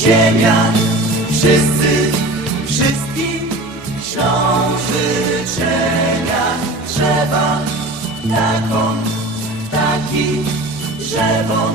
ziemia, wszyscy, wszystkim ślą życzenia. Drzewa, ptakom, ptaki, drzewom,